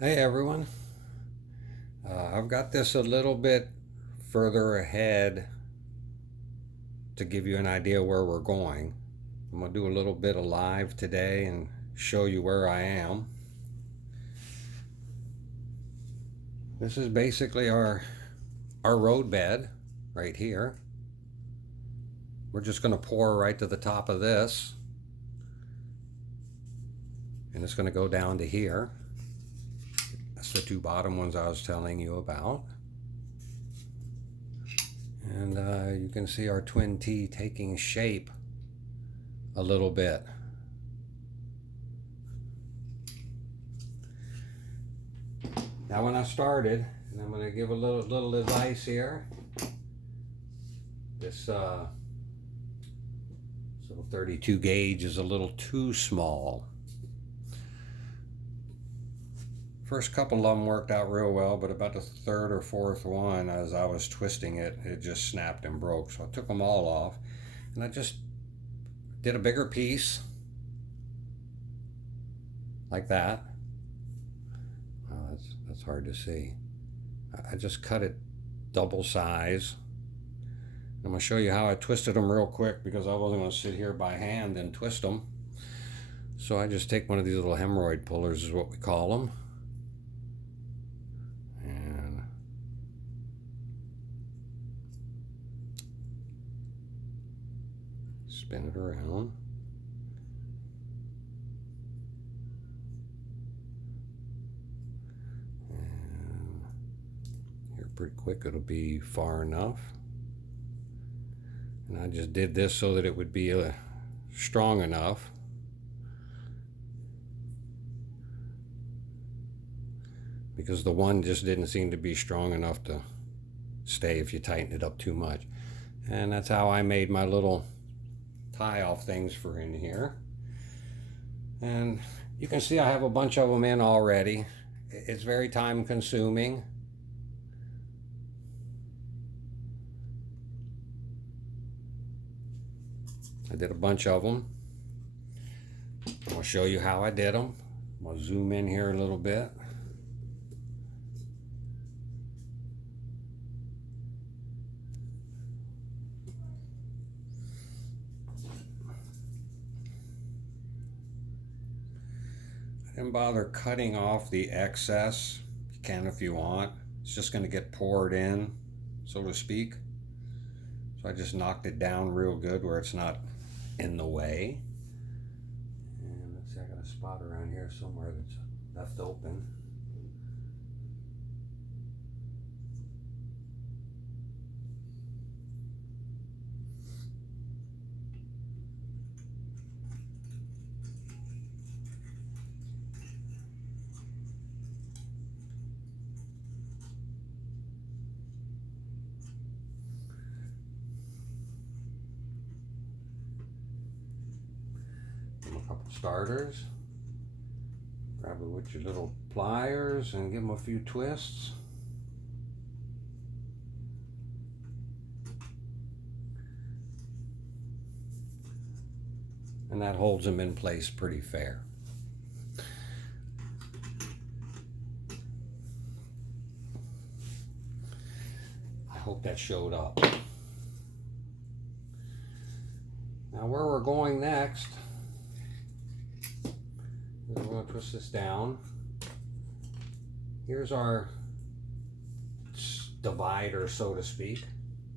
Hey everyone, I've got this a little bit further ahead to give you an idea where we're going. I'm going to do a little bit of live today and show you where I am. This is basically our road bed right here. We're just going to pour right to the top of this, and it's going to go down to here. That's the two bottom ones I was telling you about. And you can see our twin T taking shape a little bit. Now when I started, and I'm going to give a little advice here. This 32 gauge is a little too small. First couple of them worked out real well, but about the third or fourth one, as I was twisting it, it just snapped and broke. So I took them all off, and I just did a bigger piece, like that. Oh, that's hard to see. I just cut it double size. I'm going to show you how I twisted them real quick because I wasn't going to sit here by hand and twist them. So I just take one of these little hemorrhoid pullers, is what we call them. Spin it around. And here pretty quick it'll be far enough. And I just did this so that it would be strong enough. Because the one just didn't seem to be strong enough to stay if you tighten it up too much. And that's how I made my little tie off things for in here. And you can see I have a bunch of them in already. It's very time consuming. I did a bunch of them. I'll show you how I did them. I'll zoom in here a little bit. And bother cutting off the excess. You can if you want. It's just going to get poured in, so to speak. So I just knocked it down real good where it's not in the way. And let's see, I got a spot around here somewhere that's left open. Couple starters. Grab it with your little pliers and give them a few twists. And that holds them in place pretty fair. I hope that showed up. Now where we're going next, we're going to twist this down. Here's our divider, so to speak.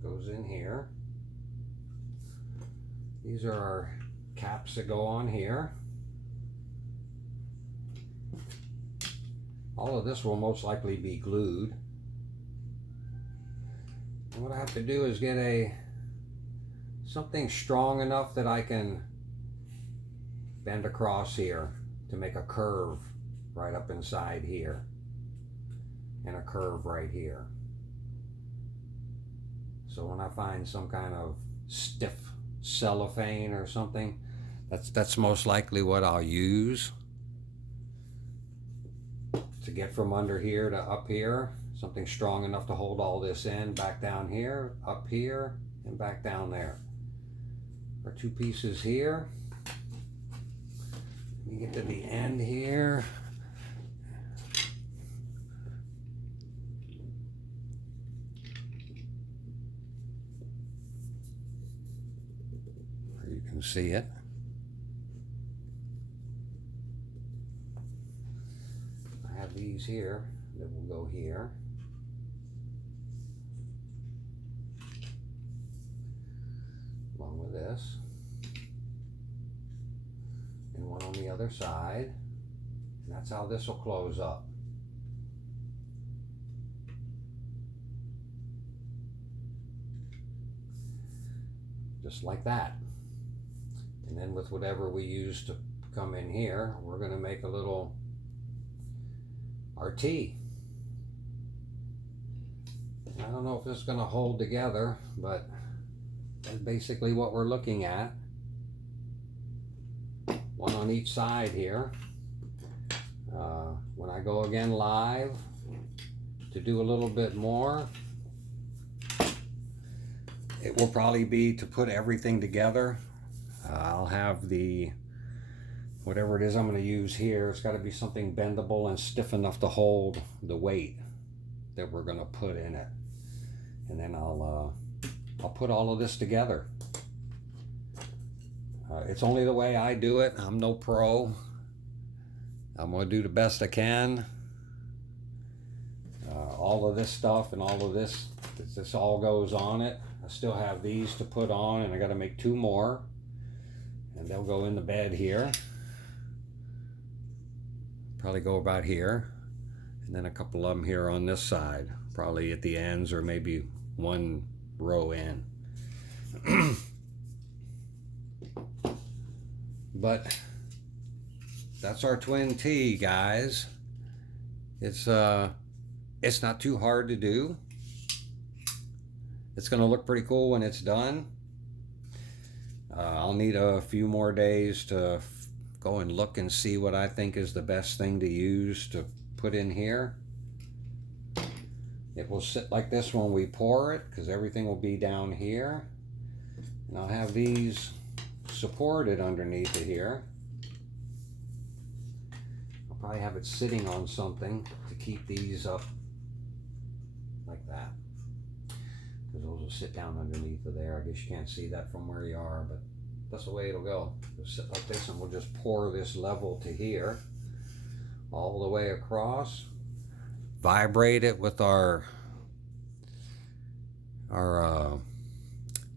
Goes in here. These are our caps that go on here. All of this will most likely be glued. And what I have to do is get something strong enough that I can bend across here to make a curve right up inside here and a curve right here. So when I find some kind of stiff cellophane or something, that's most likely what I'll use to get from under here to up here. Something strong enough to hold all this in, back down here, up here, and back down there. Our two pieces here. Let me get to the end here. can see it. I have these here that will go here. Along with this. And one on the other side. And that's how this will close up. Just like that. And then with whatever we use to come in here, we're going to make a little RT. I don't know if this is going to hold together, but that's basically what we're looking at. One on each side here. When I go again live to do a little bit more, it will probably be to put everything together. I'll have the, whatever it is I'm going to use here, it's got to be something bendable and stiff enough to hold the weight that we're going to put in it. And then I'll put all of this together. It's only the way I do it. I'm no pro. I'm going to do the best I can. All of this stuff and all of this all goes on it. I still have these to put on, and I got to make 2 more. And they'll go in the bed here. Probably go about here. And then a couple of them here on this side. Probably at the ends, or maybe 1 row in. But that's our twin T, guys. It's not too hard to do. It's going to look pretty cool when it's done. I'll need a few more days to go and look and see what I think is the best thing to use to put in here. It will sit like this when we pour it, because everything will be down here. And I'll have these supported underneath it here. I'll probably have it sitting on something to keep these up like that, because those will sit down underneath of there. I guess you can't see that from where you are, but that's the way it'll go. It'll sit like this, and we'll just pour this level to here all the way across. Vibrate it with our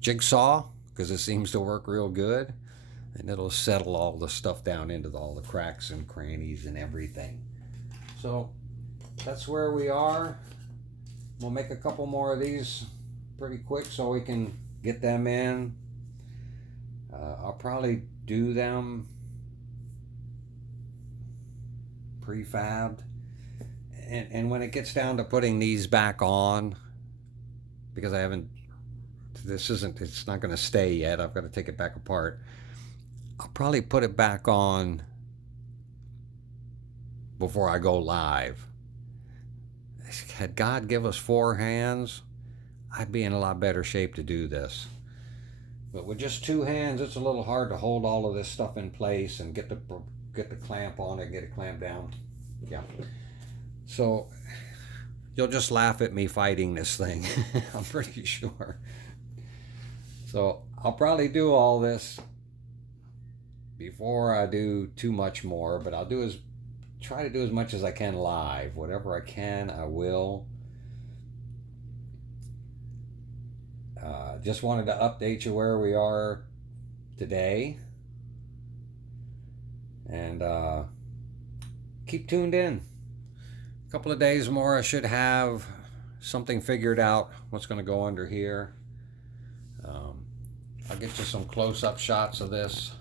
jigsaw, because it seems to work real good, and it'll settle all the stuff down into all the cracks and crannies and everything. So that's where we are. We'll make a couple more of these pretty quick so we can get them in. I'll probably do them prefabbed, and when it gets down to putting these back on, because I haven't, it's not going to stay yet, I've got to take it back apart. I'll probably put it back on before I go live. Had God give us 4 hands, I'd be in a lot better shape to do this. But with just 2 hands, it's a little hard to hold all of this stuff in place and get the clamp on it, get it clamped down. Yeah. So you'll just laugh at me fighting this thing. I'm pretty sure. So I'll probably do all this before I do too much more, but I'll try to do as much as I can live. Whatever I can, I will. Just wanted to update you where we are today. And keep tuned in. A couple of days more, I should have something figured out what's going to go under here. I'll get you some close-up shots of this